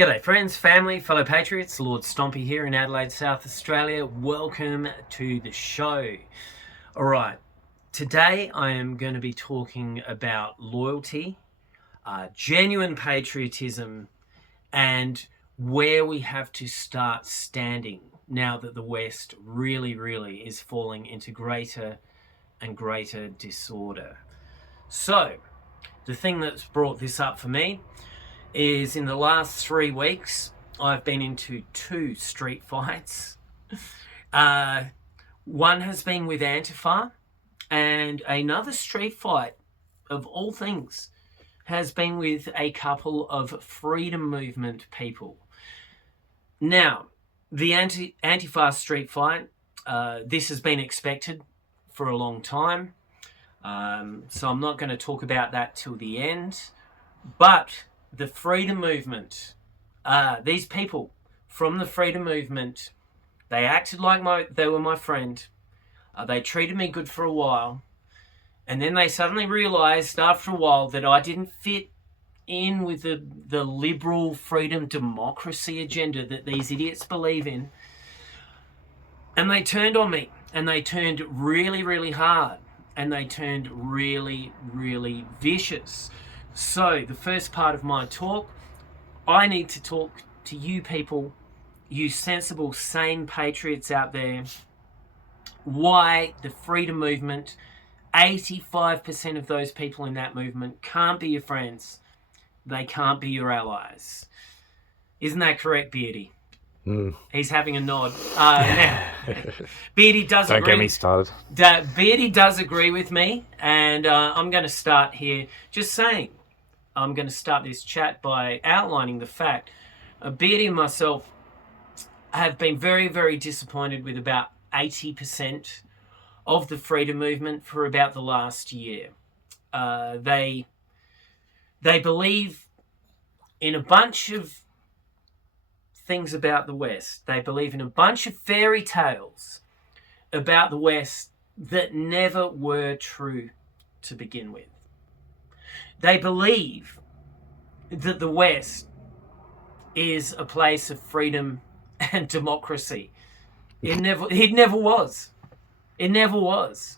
G'day friends, family, fellow patriots, Lord Stompy here in Adelaide, South Australia. Welcome to the show. Alright, today I am going to be talking about loyalty, genuine patriotism, and where we have to start standing now that the West really is falling into greater and greater disorder. So, the thing that's brought this up for me is in the last 3 weeks, I've been into 2 street fights. One has been with Antifa, and another street fight, of all things, has been with a couple of freedom movement people. Now, the Antifa street fight, this has been expected for a long time, so I'm not going to talk about that till the end, but the freedom movement, these people from the freedom movement, they acted like they were my friend. They treated me good for a while, and then they suddenly realized after a while that I didn't fit in with the liberal freedom democracy agenda that these idiots believe in, and they turned on me, and they turned really hard, and they turned really vicious. So, the first part of my talk, I need to talk to you people, you sensible, sane patriots out there, why the freedom movement, 85% of those people in that movement can't be your friends. They can't be your allies. Isn't that correct, Beardy? He's having a nod. Now, Beardy does agree. Don't get me started. Beardy does agree with me, and I'm going to start here just saying, I'm going to start this chat by outlining the fact Beardy and myself have been very disappointed with about 80% of the freedom movement for about the last year. They believe in a bunch of things about the West. They believe in a bunch of fairy tales about the West that never were true to begin with. They believe that the West is a place of freedom and democracy. It never was. It never was.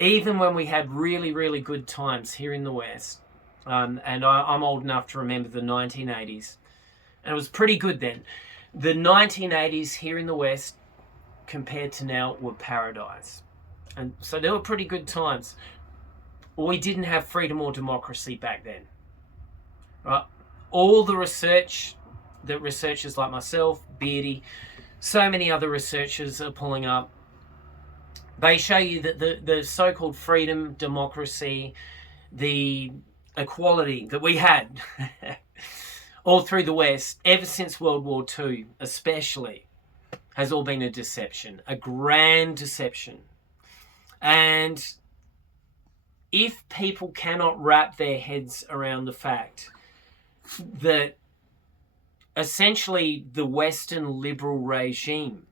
Even when we had really good times here in the West, and I'm old enough to remember the 1980s, and it was pretty good then. The 1980s here in the West, compared to now, were paradise. And so they were pretty good times. We didn't have freedom or democracy back then. Right? All the research that researchers like myself, Beardy, so many other researchers are pulling up, they show you that the so-called freedom, democracy, the equality that we had all through the West, ever since World War II especially, has all been a deception, a grand deception. And if people cannot wrap their heads around the fact that essentially the Western liberal regime,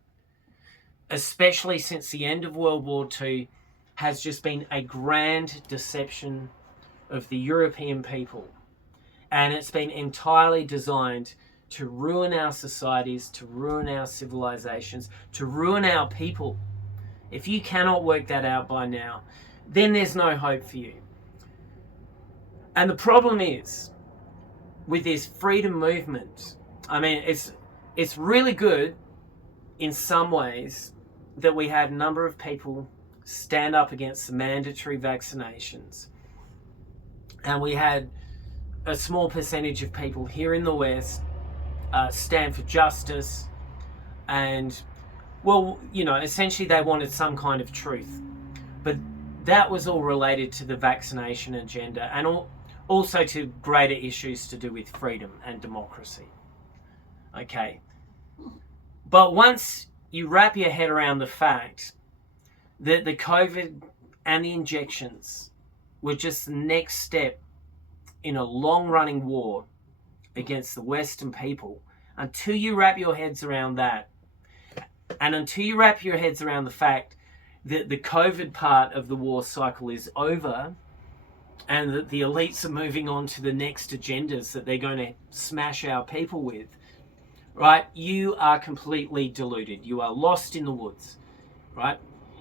especially since the end of World War II, has just been a grand deception of the European people. And it's been entirely designed to ruin our societies, to ruin our civilizations, to ruin our people. If you cannot work that out by now, then there's no hope for you. And the problem is, with this freedom movement, I mean, it's really good in some ways that we had a number of people stand up against the mandatory vaccinations. And we had a small percentage of people here in the West stand for justice. And, well, you know, essentially they wanted some kind of truth. But that was all related to the vaccination agenda and also to greater issues to do with freedom and democracy. Okay. But once you wrap your head around the fact that the COVID and the injections were just the next step in a long-running war against the Western people, until you wrap your heads around that, and until you wrap your heads around the fact that the COVID part of the war cycle is over, and that the elites are moving on to the next agendas that they're going to smash our people with, right? You are completely deluded. You are lost in the woods, right?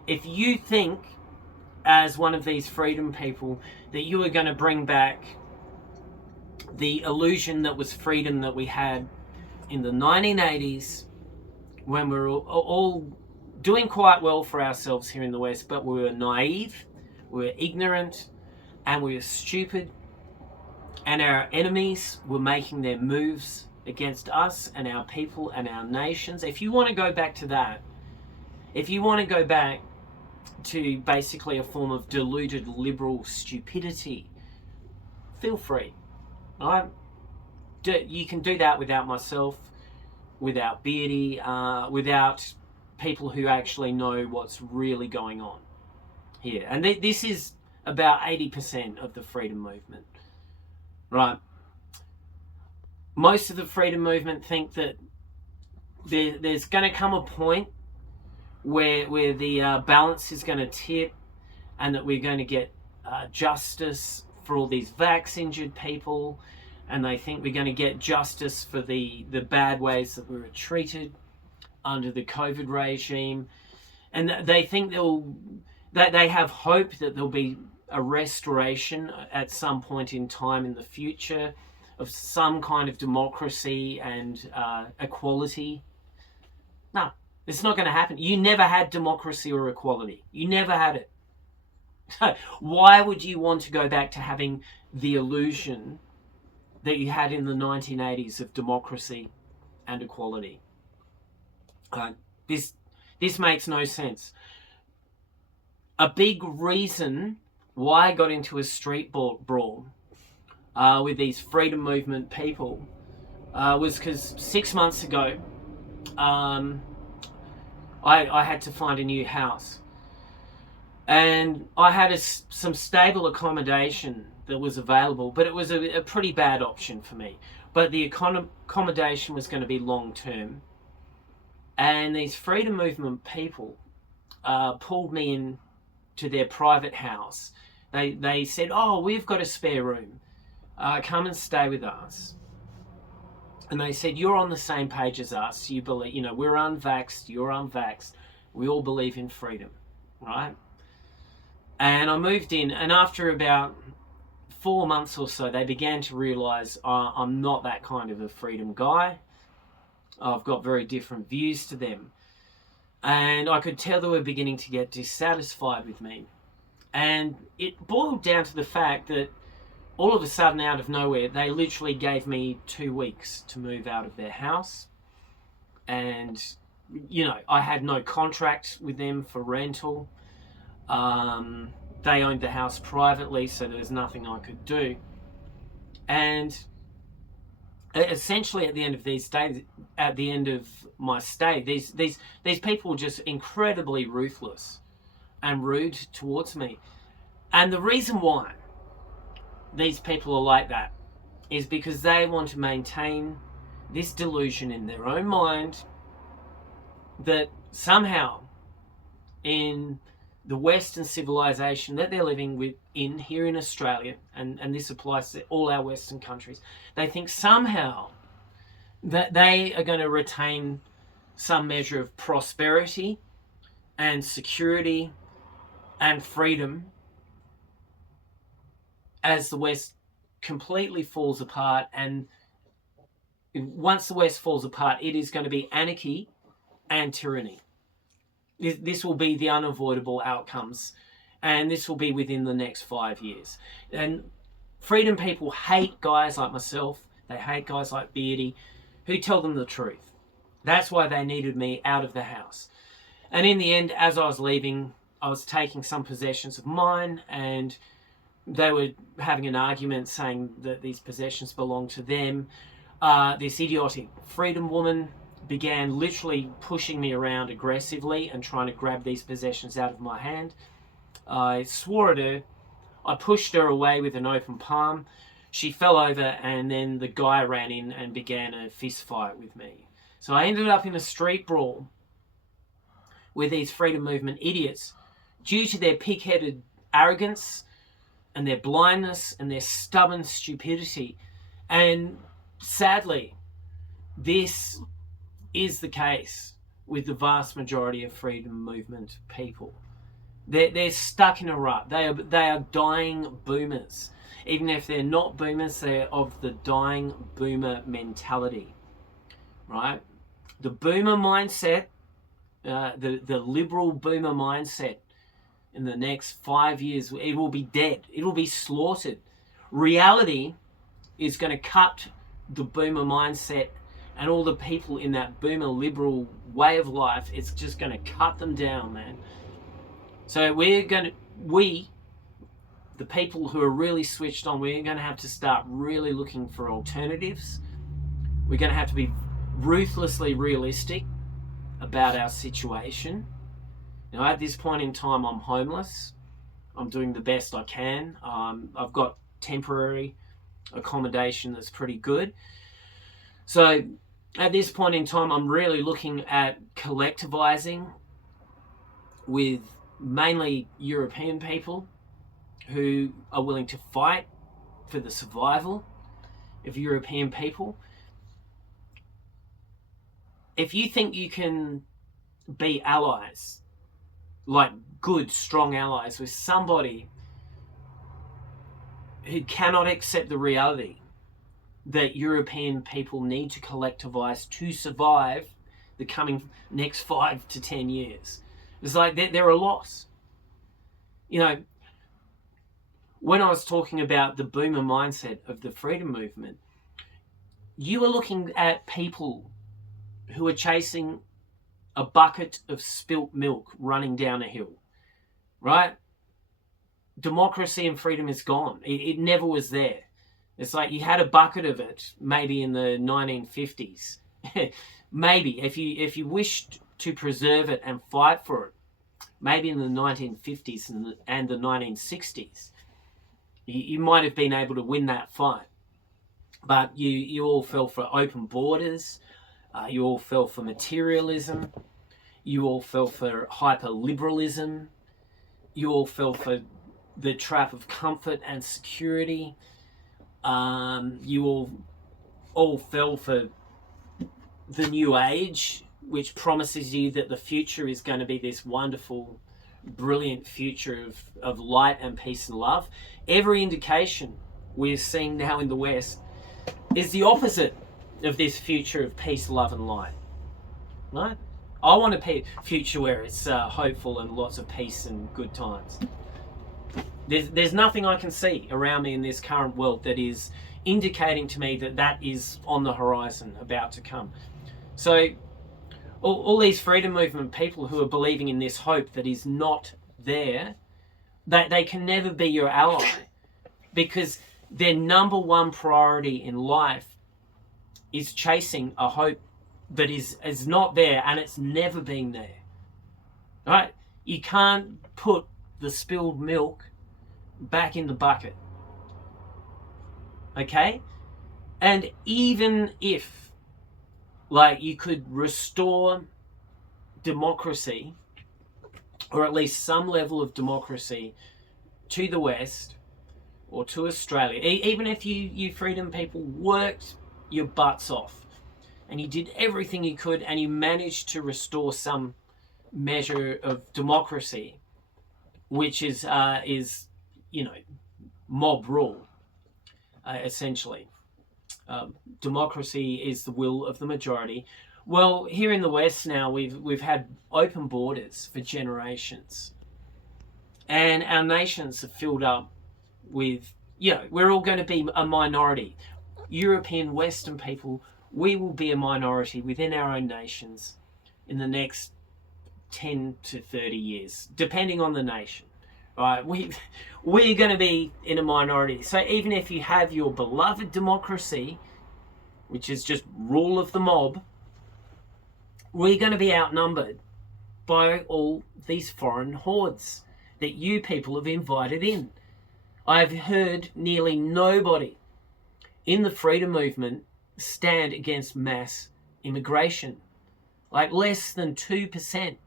If you think, as one of these freedom people, that you are going to bring back the illusion that was freedom that we had in the 1980s, when we were all doing quite well for ourselves here in the West, but we were naive, we were ignorant, and we were stupid, and our enemies were making their moves against us and our people and our nations. If you want to go back to that, if you want to go back to basically a form of deluded liberal stupidity, feel free. Right? You can do that without myself, without Beardy, without people who actually know what's really going on here. And this is about 80% of the freedom movement, right? Most of the freedom movement think that there's going to come a point where the balance is going to tip, and that we're going to get justice for all these vax injured people, and they think we're going to get justice for the bad ways that we were treated under the COVID regime, and they think they have hope that there'll be a restoration at some point in time in the future of some kind of democracy and equality. No, it's not going to happen. You never had democracy or equality. You never had it. Why would you want to go back to having the illusion that you had in the 1980s of democracy and equality? This makes no sense. A big reason why I got into a street brawl with these freedom movement people was because 6 months ago I had to find a new house, and I had some stable accommodation that was available, but it was a pretty bad option for me. But the accommodation was going to be long term, and these freedom movement people pulled me in to their private house. They said, "Oh, we've got a spare room. Come and stay with us." And they said, "You're on the same page as us. You believe, we're unvaxxed, you're unvaxxed. We all believe in freedom," right? And I moved in, and after about 4 months or so, they began to realize I'm not that kind of a freedom guy. I've got very different views to them. And I could tell they were beginning to get dissatisfied with me. And it boiled down to the fact that all of a sudden, out of nowhere, they literally gave me 2 weeks to move out of their house. And, I had no contract with them for rental. They owned the house privately, so there was nothing I could do. And essentially, at the end of my stay, these people were just incredibly ruthless and rude towards me. And the reason why these people are like that is because they want to maintain this delusion in their own mind that somehow in the Western civilization that they're living in here in Australia, and this applies to all our Western countries, they think somehow that they are going to retain some measure of prosperity and security and freedom as the West completely falls apart. And once the West falls apart, it is going to be anarchy and tyranny. This will be the unavoidable outcomes, and this will be within the next 5 years. And freedom people hate guys like myself, they hate guys like Beardy, who tell them the truth. That's why they needed me out of the house. And in the end, as I was leaving, I was taking some possessions of mine, and they were having an argument saying that these possessions belong to them. This idiotic freedom woman began literally pushing me around aggressively and trying to grab these possessions out of my hand. I swore at her. I pushed her away with an open palm. She fell over, and then the guy ran in and began a fist fight with me. So I ended up in a street brawl with these freedom movement idiots due to their pig-headed arrogance and their blindness and their stubborn stupidity. And sadly, this is the case with the vast majority of freedom movement people. They're stuck in a rut. They are dying boomers. Even if they're not boomers, they're of the dying boomer mentality, right? The boomer mindset, the liberal boomer mindset, in the next 5 years, it will be dead. It will be slaughtered. Reality is going to cut the boomer mindset and all the people in that boomer liberal way of life. It's just going to cut them down, man. So the people who are really switched on, we're going to have to start really looking for alternatives. We're going to have to be ruthlessly realistic about our situation. Now, at this point in time, I'm homeless. I'm doing the best I can. I've got temporary accommodation that's pretty good. So at this point in time, I'm really looking at collectivizing with mainly European people who are willing to fight for the survival of European people. If you think you can be allies, like good, strong allies with somebody who cannot accept the reality that European people need to collectivize to survive the coming next 5 to 10 years, it's like they're a loss. You know, when I was talking about the boomer mindset of the freedom movement, you are looking at people who are chasing a bucket of spilt milk running down a hill, right? Democracy and freedom is gone. It never was there. It's like you had a bucket of it maybe in the 1950s. Maybe if you wished to preserve it and fight for it, maybe in the 1950s and the 1960s, you might have been able to win that fight. But you all fell for open borders. You all fell for materialism. You all fell for hyper-liberalism. You all fell for the trap of comfort and security. You all fell for the new age, which promises you that the future is going to be this wonderful, brilliant future of light and peace and love. Every indication we're seeing now in the West is the opposite of this future of peace, love and light, right? I want a future where it's hopeful and lots of peace and good times. There's nothing I can see around me in this current world that is indicating to me that is on the horizon, about to come. So all these freedom movement people who are believing in this hope that is not there, they can never be your ally, because their number one priority in life is chasing a hope that is not there, and it's never been there. Right? You can't put the spilled milk back in the bucket. Okay? And even if, like, you could restore democracy, or at least some level of democracy, to the West or to Australia, even if you freedom people worked your butts off and you did everything you could and you managed to restore some measure of democracy, which is mob rule, essentially. Democracy is the will of the majority. Well, here in the West now, we've had open borders for generations, and our nations are filled up with, we're all going to be a minority. European Western people, we will be a minority within our own nations in the next 10 to 30 years, depending on the nation. Right? We're going to be in a minority. So even if you have your beloved democracy, which is just rule of the mob, we're going to be outnumbered by all these foreign hordes that you people have invited in. I've heard nearly nobody in the freedom movement stand against mass immigration. Like less than 2%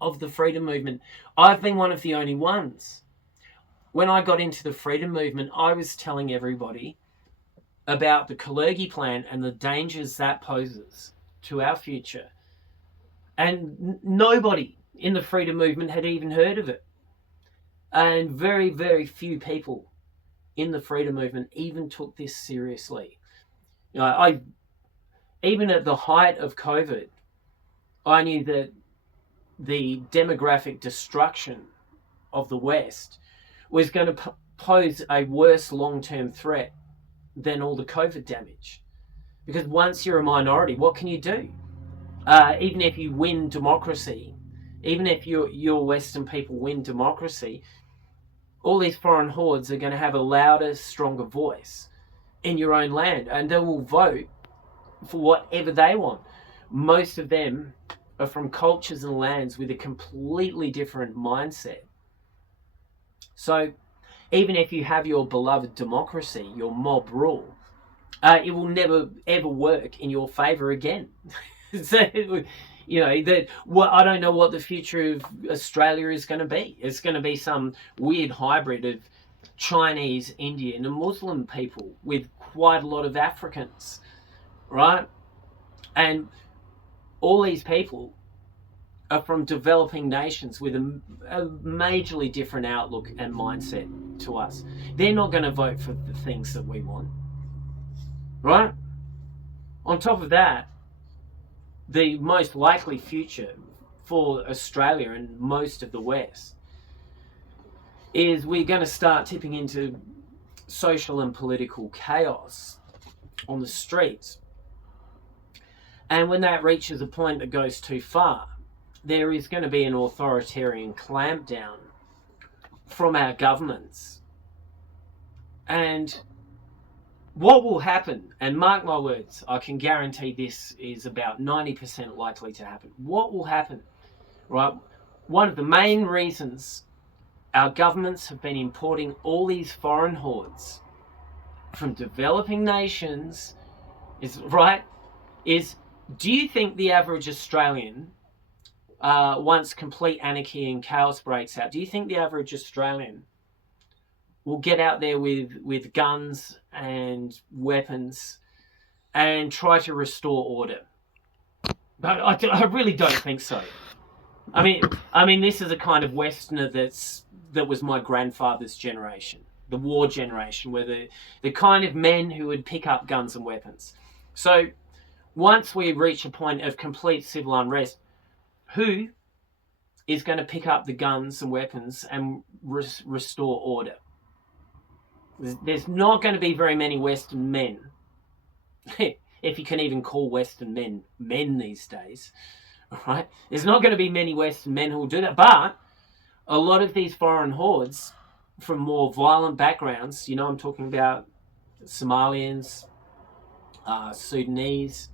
of the freedom movement. I've been one of the only ones. when I got into the freedom movement, I was telling everybody about the Kalergi plan and the dangers that poses to our future. And nobody in the freedom movement had even heard of it. And very, very few people in the freedom movement even took this seriously. I even at the height of COVID, I knew that the demographic destruction of the West was going to pose a worse long-term threat than all the COVID damage. Because once you're a minority, what can you do? Even if you win democracy, even if your Western people win democracy, all these foreign hordes are going to have a louder, stronger voice in your own land, and they will vote for whatever they want. Most of them are from cultures and lands with a completely different mindset. So even if you have your beloved democracy, your mob rule, it will never ever work in your favor again. So, I don't know what the future of Australia is going to be. It's going to be some weird hybrid of Chinese, Indian, and Muslim people with quite a lot of Africans, right? And all these people are from developing nations with a majorly different outlook and mindset to us. They're not going to vote for the things that we want, right? On top of that, the most likely future for Australia and most of the West is we're going to start tipping into social and political chaos on the streets. And when that reaches a point that goes too far, there is going to be an authoritarian clampdown from our governments. And what will happen, and mark my words, I can guarantee this is about 90% likely to happen. What will happen, right? One of the main reasons our governments have been importing all these foreign hordes from developing nations is, do you think the average Australian, once complete anarchy and chaos breaks out, do you think the average Australian will get out there with guns and weapons and try to restore order? But I really don't think so. I mean, this is a kind of Westerner that was my grandfather's generation, the war generation, where the kind of men who would pick up guns and weapons. So once we reach a point of complete civil unrest, who is going to pick up the guns and weapons and restore order? There's not going to be very many Western men, if you can even call Western men these days, right? There's not going to be many Western men who will do that, but a lot of these foreign hordes from more violent backgrounds, I'm talking about Somalians, Sudanese,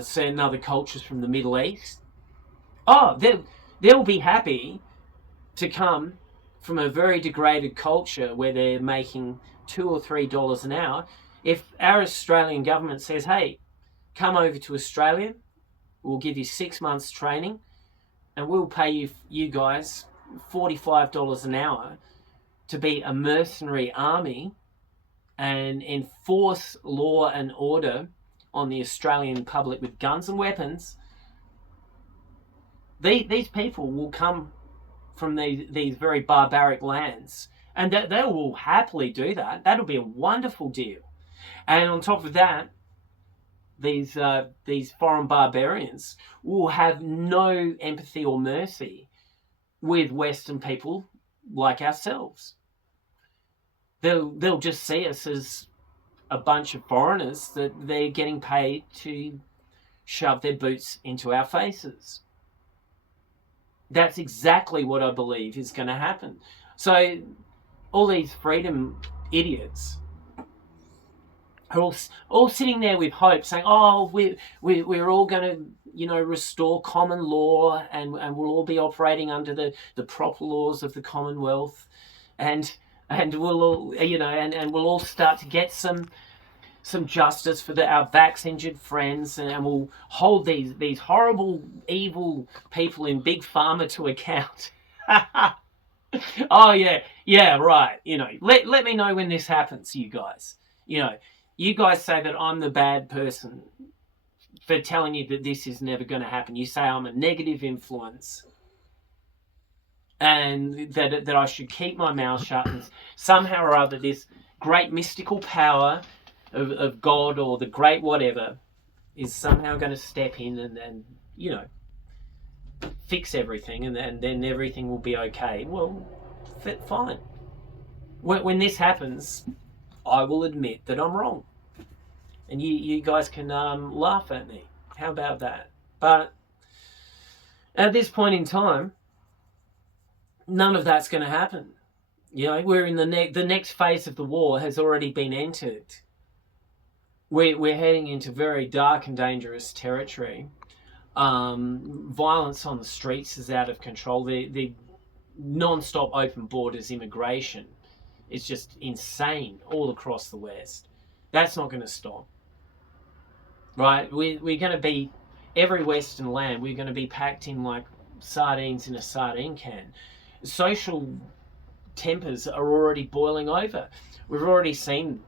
certain other cultures from the Middle East, they'll be happy to come from a very degraded culture where they're making $2 or $3 an hour. If our Australian government says, hey, come over to Australia, we'll give you 6 months training and we'll pay you guys $45 an hour to be a mercenary army and enforce law and order on the Australian public with guns and weapons, these people will come from these very barbaric lands, and they will happily do that. That'll be a wonderful deal. And on top of that, these foreign barbarians will have no empathy or mercy with Western people like ourselves. They'll just see us as a bunch of foreigners that they're getting paid to shove their boots into our faces. That's exactly what I believe is going to happen. So all these freedom idiots are all sitting there with hope, saying, "Oh, we're all going to, restore common law, and we'll all be operating under the proper laws of the Commonwealth, and we'll all, and we'll all start to get some justice for our vax-injured friends, and we'll hold these horrible, evil people in Big Pharma to account." Oh yeah, right. Let me know when this happens, you guys. You know, you guys say that I'm the bad person for telling you that this is never going to happen. You say I'm a negative influence and that I should keep my mouth shut, and somehow or other this great mystical power of God or the great whatever is somehow going to step in and fix everything, and then everything will be okay. Well, fine. When this happens, I will admit that I'm wrong, and you guys can laugh at me. How about that? But at this point in time, none of that's going to happen. We're in the next phase of the war has already been entered. We're heading into very dark and dangerous territory. Violence on the streets is out of control. The non-stop open borders immigration is just insane all across the West. That's not going to stop. Right? We're going to be, every Western land, we're going to be packed in like sardines in a sardine can. Social tempers are already boiling over. We've already seen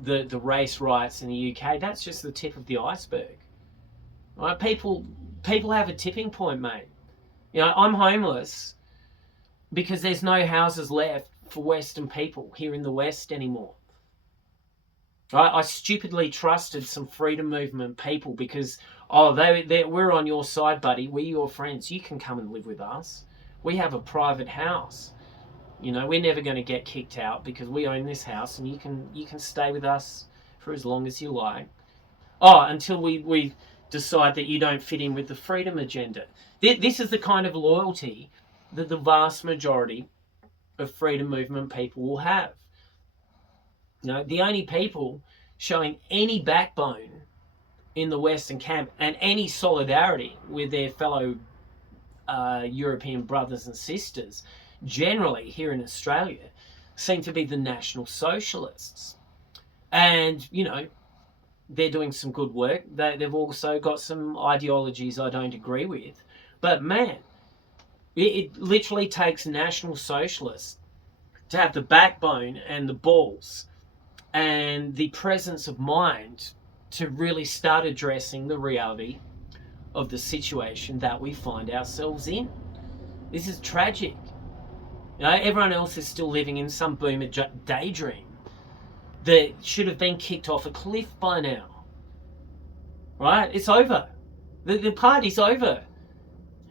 the race riots in the UK. That's just the tip of the iceberg. Right? People have a tipping point, mate. I'm homeless because there's no houses left for Western people here in the West anymore. Right? I stupidly trusted some freedom movement people because, we're on your side, buddy. We're your friends. You can come and live with us. We have a private house. We're never going to get kicked out because we own this house, and you can stay with us for as long as you like. Until we decide that you don't fit in with the freedom agenda. This is the kind of loyalty that the vast majority of freedom movement people will have. The only people showing any backbone in the Western camp and any solidarity with their fellow European brothers and sisters, generally here in Australia, seem to be the National Socialists. And, they're doing some good work. They've also got some ideologies I don't agree with. But man, it literally takes National Socialists to have the backbone and the balls and the presence of mind to really start addressing the reality of the situation that we find ourselves in. This is tragic. Everyone else is still living in some boomer daydream that should have been kicked off a cliff by now. Right? It's over. The party's over.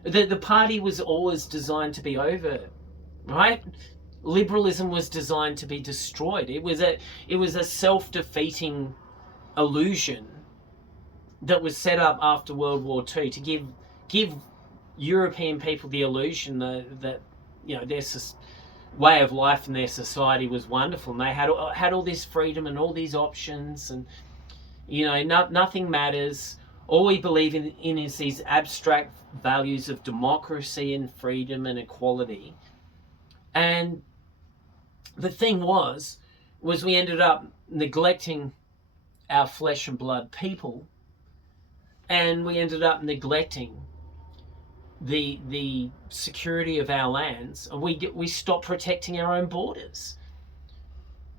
The party was always designed to be over. Right? Liberalism was designed to be destroyed. It was a self-defeating illusion that was set up after World War II to give European people the illusion that their way of life and their society was wonderful, and they had all this freedom and all these options, and nothing matters. All we believe in is these abstract values of democracy and freedom and equality. And the thing was we ended up neglecting our flesh and blood people, and we ended up neglecting the security of our lands, and we stopped protecting our own borders.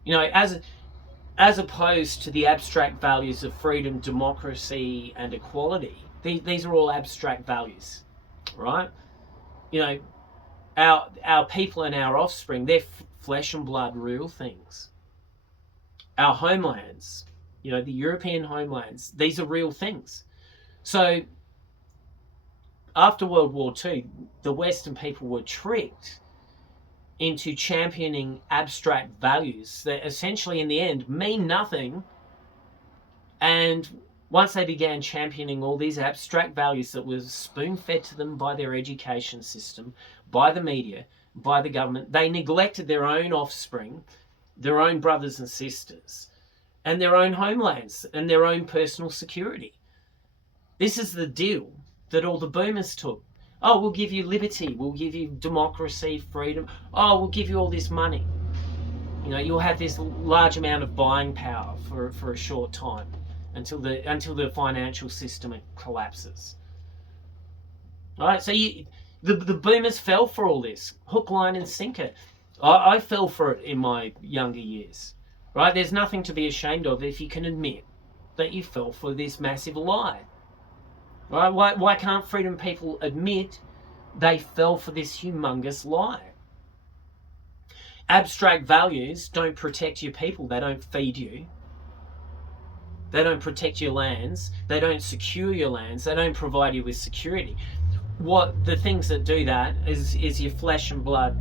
As opposed to the abstract values of freedom, democracy, and equality. These are all abstract values, right? Our people and our offspring, they're flesh and blood real things. Our homelands, the European homelands, these are real things. So after World War II, the Western people were tricked into championing abstract values that essentially in the end mean nothing. And once they began championing all these abstract values that were spoon-fed to them by their education system, by the media, by the government, they neglected their own offspring, their own brothers and sisters, and their own homelands and their own personal security. This is the deal that all the boomers took. Oh, we'll give you liberty, we'll give you democracy, freedom. Oh, we'll give you all this money. You'll have this large amount of buying power for a short time until the financial system collapses. All right, so The boomers fell for all this, hook, line, and sinker. I fell for it in my younger years, right? There's nothing to be ashamed of if you can admit that you fell for this massive lie, right? Why can't freedom people admit they fell for this humongous lie? Abstract values don't protect your people. They don't feed you. They don't protect your lands. They don't secure your lands. They don't provide you with security. What the things that do that is your flesh and blood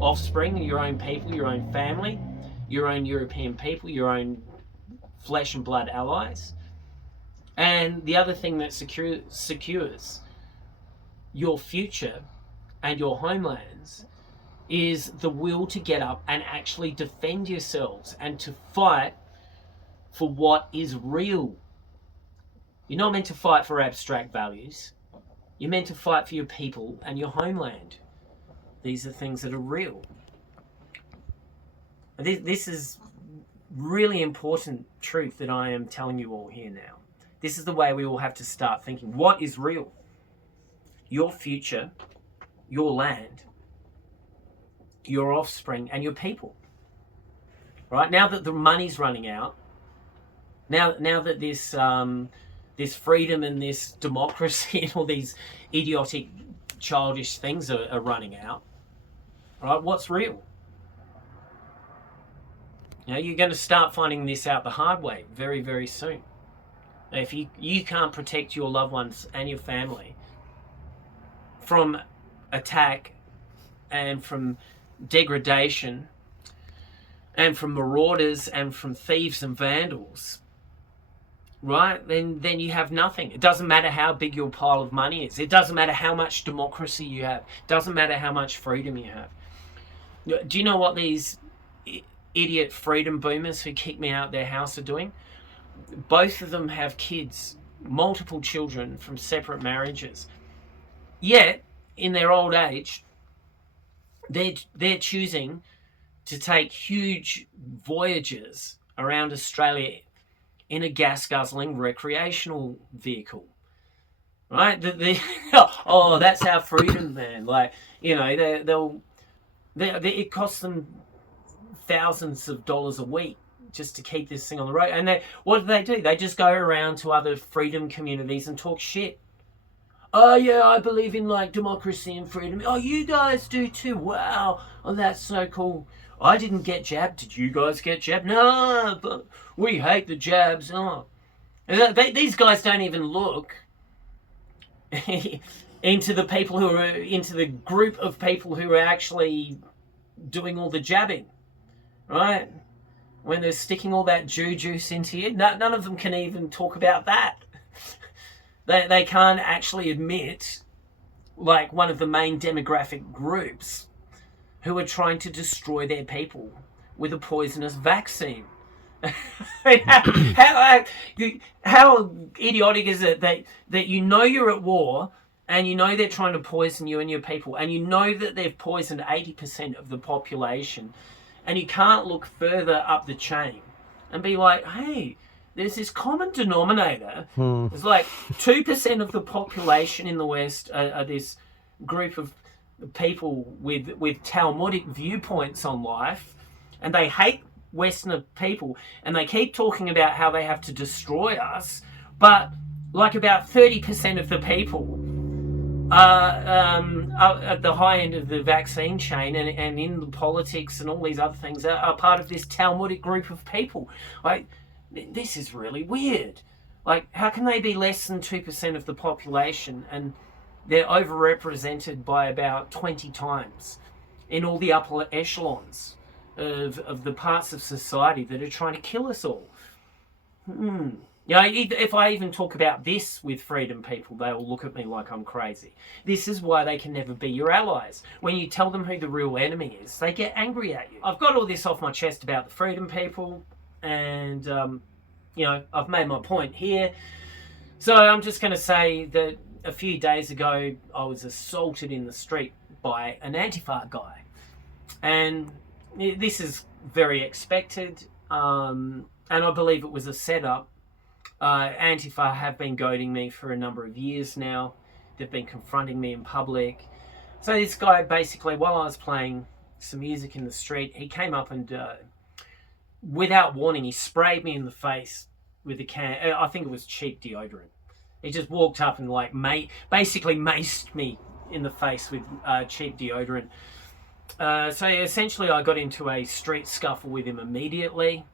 offspring, your own people, your own family, your own European people, your own flesh and blood allies. And the other thing that secures your future and your homelands is the will to get up and actually defend yourselves and to fight for what is real. You're not meant to fight for abstract values. You're meant to fight for your people and your homeland. These are things that are real. This is really important truth that I am telling you all here now. This is the way we all have to start thinking. What is real? Your future, your land, your offspring, and your people. Right? Now that the money's running out, now that this freedom and this democracy and all these idiotic, childish things are running out, right? What's real? You're going to start finding this out the hard way very, very soon. If you can't protect your loved ones and your family from attack and from degradation and from marauders and from thieves and vandals, right, then you have nothing. It doesn't matter how big your pile of money is. It doesn't matter how much democracy you have. It doesn't matter how much freedom you have. Do you know what these idiot freedom boomers who kick me out their house are doing? Both of them have kids, multiple children from separate marriages. Yet, in their old age, they're choosing to take huge voyages around Australia in a gas-guzzling recreational vehicle, right? Oh, that's our freedom, man. Like, it costs them thousands of dollars a week just to keep this thing on the road. And what do? They just go around to other freedom communities and talk shit. Oh yeah, I believe in like democracy and freedom. Oh, you guys do too. Wow. Oh, that's so cool. I didn't get jabbed. Did you guys get jabbed? No, but we hate the jabs. Oh, these guys don't even look into the people who are into the group of people who are actually doing all the jabbing, right? When they're sticking all that juice into you, none of them can even talk about that. They can't actually admit, like, one of the main demographic groups who are trying to destroy their people with a poisonous vaccine. How idiotic is it that you know you're at war and you know they're trying to poison you and your people and you know that they've poisoned 80% of the population and you can't look further up the chain and be like, hey, there's this common denominator. There's like 2% of the population in the West are this group of people with Talmudic viewpoints on life, and they hate Westerner people, and they keep talking about how they have to destroy us, but like about 30% of the people are at the high end of the vaccine chain and in the politics and all these other things are part of this Talmudic group of people. Like, this is really weird. Like, how can they be less than 2% of the population and they're overrepresented by about 20 times in all the upper echelons of the parts of society that are trying to kill us all? If I even talk about this with freedom people, they'll look at me like I'm crazy. This is why they can never be your allies. When you tell them who the real enemy is, they get angry at you. I've got all this off my chest about the freedom people, and I've made my point here. So I'm just going to say that a few days ago I was assaulted in the street by an Antifa guy, and this is very expected, and I believe it was a setup. Antifa have been goading me for a number of years now. They've been confronting me in public. So this guy basically, while I was playing some music in the street, he came up and, without warning, he sprayed me in the face with a can. I think it was cheap deodorant. He just walked up and basically maced me in the face with cheap deodorant. So essentially, I got into a street scuffle with him immediately,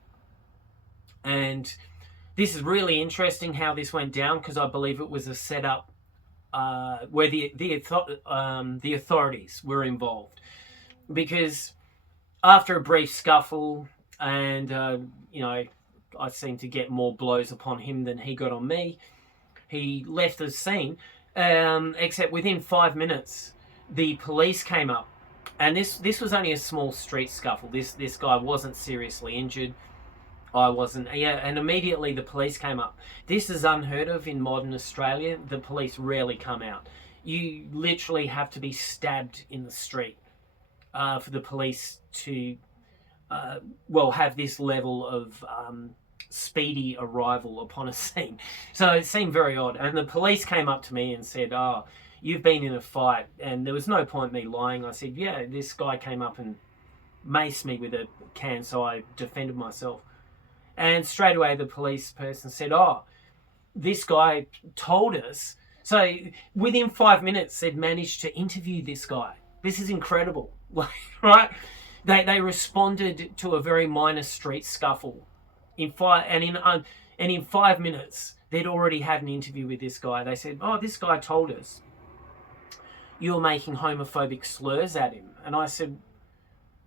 and this is really interesting how this went down, because I believe it was a setup where the authorities were involved, because after a brief scuffle, and I seemed to get more blows upon him than he got on me, he left the scene. Except within 5 minutes, the police came up, and this was only a small street scuffle. This guy wasn't seriously injured. I wasn't. Yeah, and immediately the police came up. This is unheard of in modern Australia. The police rarely come out. You literally have to be stabbed in the street for the police to, have this level of speedy arrival upon a scene. So it seemed very odd. And the police came up to me and said, "Oh, you've been in a fight." And there was no point me lying. I said, "Yeah, this guy came up and maced me with a can, so I defended myself." And straight away the police person said, "Oh, this guy told us." So within 5 minutes, they'd managed to interview this guy. This is incredible, right? They responded to a very minor street scuffle in 5 minutes, they'd already had an interview with this guy. They said, "Oh, this guy told us you were making homophobic slurs at him." And I said,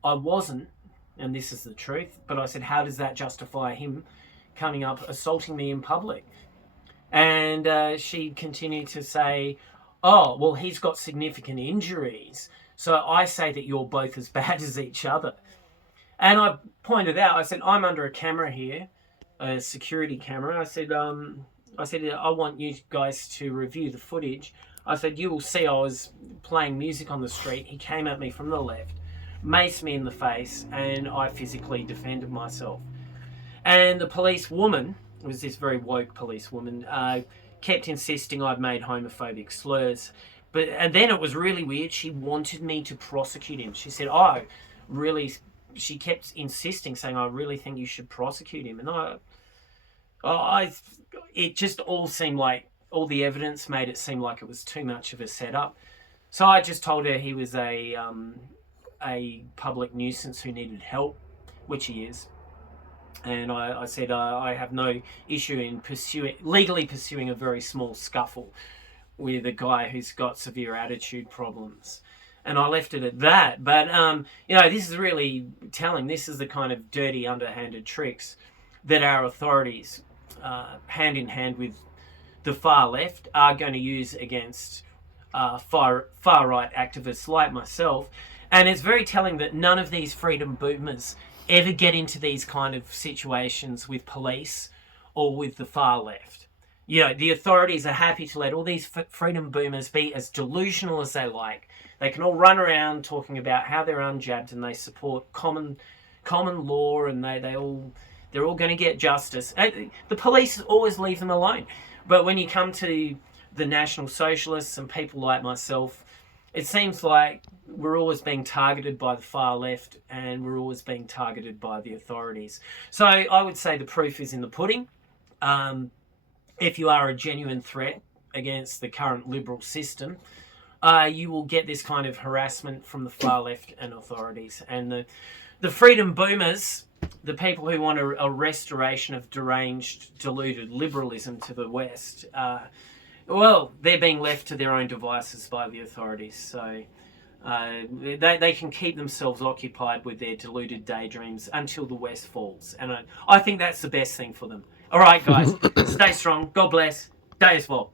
"I wasn't, and this is the truth." But I said, "How does that justify him coming up assaulting me in public?" And she continued to say, "Oh, well, he's got significant injuries, so I say that you're both as bad as each other." And I pointed out, I said, "I'm under a camera here, a security camera." I said, "I want you guys to review the footage." I said, "You will see I was playing music on the street. He came at me from the left, maced me in the face, and I physically defended myself." And the police woman, it was this very woke police woman, kept insisting I'd made homophobic slurs. And then it was really weird. She wanted me to prosecute him. She said, she kept insisting, saying, "I really think you should prosecute him." And it just all seemed like, all the evidence made it seem like it was too much of a setup. So I just told her he was a public nuisance who needed help, which he is. And I said, I have no issue in legally pursuing a very small scuffle with a guy who's got severe attitude problems. And I left it at that. But, this is really telling. This is the kind of dirty, underhanded tricks that our authorities, hand in hand with the far left, are going to use against far-right activists like myself. And it's very telling that none of these freedom boomers ever get into these kind of situations with police or with the far left. The authorities are happy to let all these freedom boomers be as delusional as they like. They can all run around talking about how they're unjabbed and they support common law, and they're all going to get justice. The police always leave them alone. But when you come to the National Socialists and people like myself, it seems like we're always being targeted by the far left, and we're always being targeted by the authorities. So I would say the proof is in the pudding. If you are a genuine threat against the current liberal system, you will get this kind of harassment from the far left and authorities. And the freedom boomers, the people who want a restoration of deranged, deluded liberalism to the West, they're being left to their own devices by the authorities. So they can keep themselves occupied with their deluded daydreams until the West falls. And I think that's the best thing for them. All right, guys, stay strong. God bless. Day as well.